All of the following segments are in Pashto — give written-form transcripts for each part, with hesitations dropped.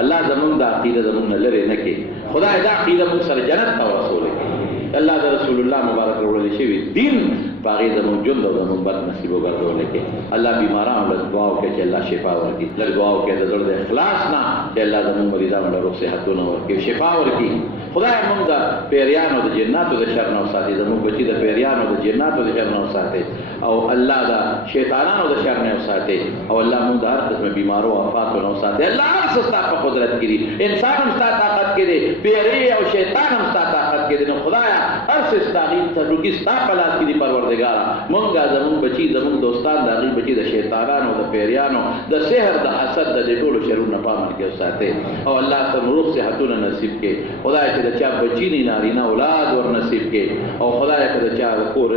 الله زمون دا عقیده زمون نه لرې نه کړي. خدای دا عقیده موږ سره جنت ته ورسولی کړي. الله د رسول الله مبارک وروړل شوي دین په هغې زموږ ژوند او زموږ بد نصیب وګرځولی کړي. الله بیمارانو له دعا وکړي چې الله شفا ورکړي. لږ دعا وکړي د زړه د اخلاص نه چې الله زموږ مریضانو له روغ صحتونه ورکړي، شفا ورکړي. خدای موږ د پیریانو د جناتو د شر نه وساتي، زموږ بچي د پیریانو د جناتو د شر نه وساتي، او الله د شیطانانو د شر نه وساتي، او الله موږ د هر قسم بیمارو او آفاتو نه وساتي. الله هر څه ستا په قدرت کې دي، انسان هم ستا طاقت کې دی، پیری او شیطان هم ستا طاقت کې دی. نو خدایا هر څه ستا تلوکي ستا په لاس کې دي پروردګاره. موږ زموږ بچي زموږ دوستان د هغې بچي د شیطانانو د پیریانو د سحر د حسد د دې ټولو شرونو نه پامن کې وساتي، او الله ته روغ صحتونه نصیب کړي. خدای چې د چا بچي نه نارینه اولاد ور نصیب کړي، او خدای چې د چا کور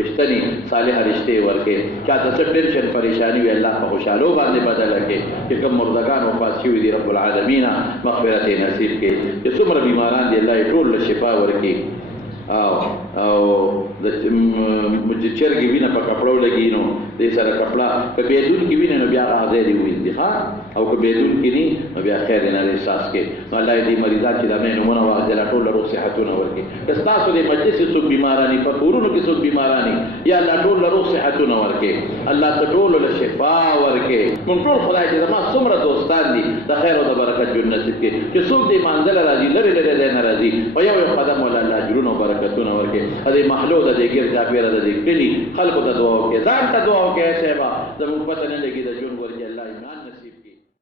رشتنی صالح رشته ورکړي. چا ته څه ټینشن پریشانی وي الله په خوشحالو باندې بدله کړي. چې کوم مردگان وفات شوي دي رب العالمین مغفرت نصیب کړي. چې څومره بیماران دي الله یې ټول له شفا ورکړي. او د چرګې وینه په کپړو لګي نو دې سره کپړه که بېدون کې وینه نو بیا هغه ځای دې ووینځي ښه، او که بېدون کې نه نو بیا خیر نه احساس کوي. نو الله دې مریضان چې د مې نومونه واخلي ټول له روغ صحتونه ورکړي. که ستاسو د مجلس کې څوک بیماراني په کورونو کې څوک بیماراني یا الله ټول له روغ صحتونه ورکړي. الله ته ټول له شفا ورکړي. موږ ټول خدای چې زما څومره دوستان دي د خیر او د برکت ژوند نصیب کړي. چې څوک دې منزل راځي لرې لرې دی نه راځي په یو یو قدم ولا الله اجرونه او برکتونه ورکړي. دې محلو د دې ګرد چاپېره د دې کلي خلکو ته دعا وکړي، ځان ته دعا وکړي. صاحبه زموږ پته نه لګي د ژوند